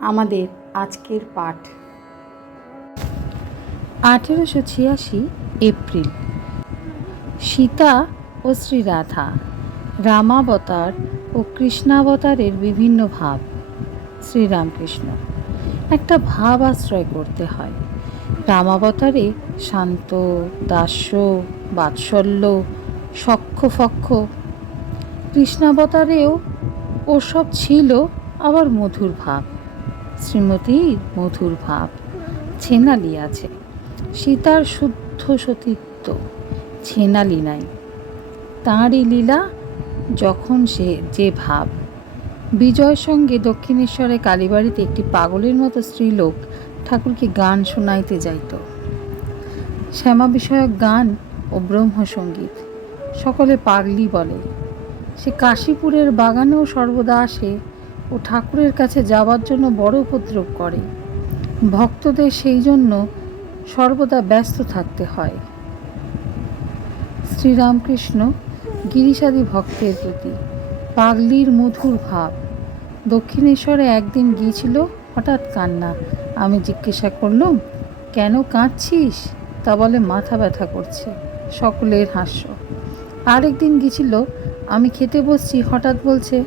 আমাদের আজকের পাঠ। আঠেরোশো ছিয়াশি এপ্রিল। সীতা ও শ্রীরাধা, রামাবতার ও কৃষ্ণাবতারের বিভিন্ন ভাব। শ্রীরামকৃষ্ণ, একটা ভাব আশ্রয় করতে হয়। রামাবতারে শান্ত, দাস্য, বাৎসল্য সক্ষ ফক্ষ কৃষ্ণাবতারেও ওসব ছিল আবার মধুর ভাব। শ্রীমতীর মধুর ভাব। ছেনালি আছে। সীতার শুদ্ধ সতীত্ব। ছেনালি নাই। তাঁরই লীলা যখন সে যে ভাব। বিজয়ের সঙ্গে দক্ষিণেশ্বরে কালীবাড়িতে একটি পাগলের মতো স্ত্রীলোক ঠাকুরকে গান শোনাইতে যাইত। শ্যামা বিষয়ক গান ও ব্রহ্মসঙ্গীত সকলে পাগলি বলে। সে কাশীপুরের বাগানেও সর্বদা আসে ও ঠাকুরের কাছে যাওয়ার জন্য বড় উপদ্রব করে। ভক্তদের সেই জন্য সর্বদা ব্যস্ত থাকতে হয়। শ্রীরামকৃষ্ণ গিরিশাদি ভক্তের প্রতি পাগলির মধুর ভাব। দক্ষিণেশ্বরে একদিন গিয়েছিল, হঠাৎ কান্না। আমি জিজ্ঞাসা করলাম, কেন কাঁদছিস? তা বলে, মাথা ব্যথা করছে, সকলের হাস্য। আরেকদিন গিয়েছিল, আমি খেতে বসছি। হঠাৎ বলছে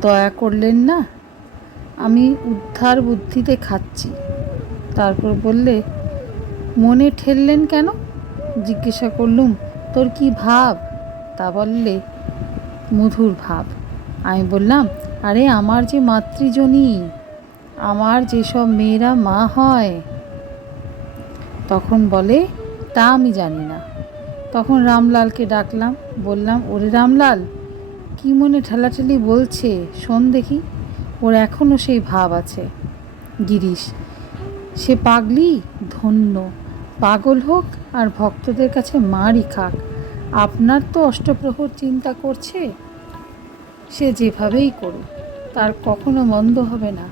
দয়া করলেন না? আমি উদ্ধার বুদ্ধিতে খাচ্ছি। তারপর বললে, মনে ঠেললেন কেন? জিজ্ঞাসা করলুম, তোর কি ভাব? তা বললে, মধুর ভাব। আমি বললাম, আরে আমার যে মাতৃজনী, আমার যেসব মেয়েরা মা হয়। তখন বলে, তা আমি জানি না। তখন রামলালকে ডাকলাম, বললাম, ওরে রামলাল কি মনে ঠেলাঠেলি বলছে? শোন দেখি। ওর এখনও সেই ভাব আছে। গিরিশ, সে পাগলি? ধন্য। পাগল হোক আর ভক্তদের কাছে মারই খাক। আপনার তো অষ্টপ্রহর চিন্তা করছে? সে যেভাবেই করুক, তার কখনো মন্দ হবে না।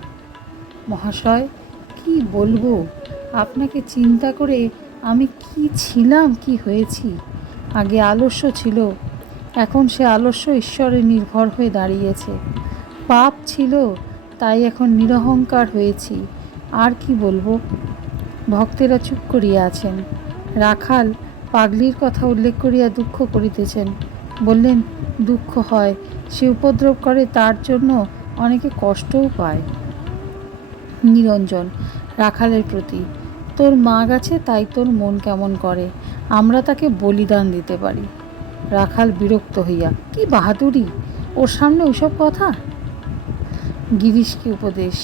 মহাশয়, কি বলব? আপনাকে চিন্তা করে আমি কি ছিলাম, কি হয়েছি? আগে আলস্য ছিল এখন সে আলস্য ঈশ্বরে নির্ভর হয়ে দাঁড়িয়েছে। পাপ ছিল, তাই এখন নিরহংকার হয়েছি। আর কি বলব? ভক্তেরা চুপ করিয়া আছেন। রাখাল পাগলির কথা উল্লেখ করিয়া দুঃখ করিতেছেন। বললেন, দুঃখ হয়, সে উপদ্রব করে তার জন্য অনেকে কষ্টও পায়। নিরঞ্জন, রাখালের প্রতি, তোর মা গেছে, তাই তোর মন কেমন করে। আমরা তাকে বলিদান দিতে পারি। রাখাল বিরক্ত হইয়া, কি বাহাদুরি? ওর সামনে ওসব কথা? গিরিশকে উপদেশ,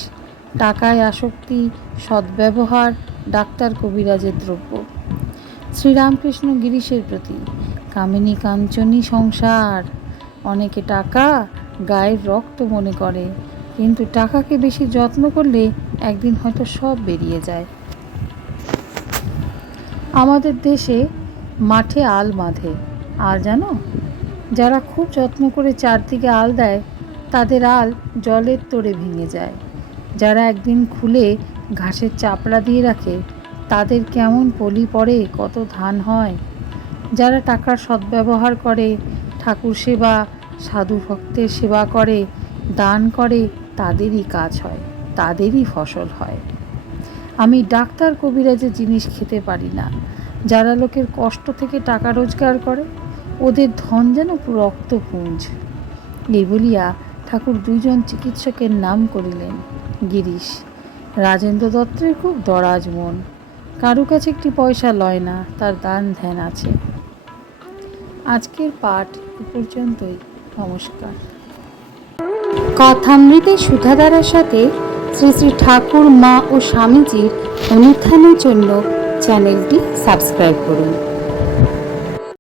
টাকায় আসক্তি, সদ্ব্যবহার, ডাক্তার কবিরাজের দ্রব্য। শ্রীরামকৃষ্ণ গিরিশের প্রতি, কামিনী কাঞ্চনী সংসার। অনেকে টাকা গায়ের রক্ত মনে করে, কিন্তু টাকাকে বেশি যত্ন করলে একদিন হয়তো সব বেরিয়ে যায়। আমাদের দেশে মাঠে আল বাঁধে আর জানো, যারা খুব যত্ন করে চারদিকে আল দেয়, তাদের আল জলের তোড়ে ভেঙে যায়। যারা একদিন খুলে ঘাসের চাপড়া দিয়ে রাখে, তাদের কেমন পলি পড়ে, কত ধান হয়। যারা টাকার সদ্ব্যবহার করে, ঠাকুর সেবা, সাধু ভক্তের সেবা করে, দান করে, তাদেরই কাজ হয়, তাদেরই ফসল হয়। আমি ডাক্তার কবিরাজের জিনিস খেতে পারি না। যারা লোকের কষ্ট থেকে টাকা রোজগার করে ওদের ধন যেন রক্তপুঞ্জ। এই বলিয়া ঠাকুর দুইজন চিকিৎসকের নাম করিলেন, গিরিশ। রাজেন্দ্র দত্তের খুব দরাজ মন। কারু কাছে একটি পয়সা লয় না, তার দান ধ্যান আছে। আজকের পাঠ এ পর্যন্তই, নমস্কার। কথামৃতের সুধাধারার সাথে শ্রী শ্রী ঠাকুর, মা ও স্বামীজির অনুত্থানের জন্য চ্যানেলটি সাবস্ক্রাইব করুন।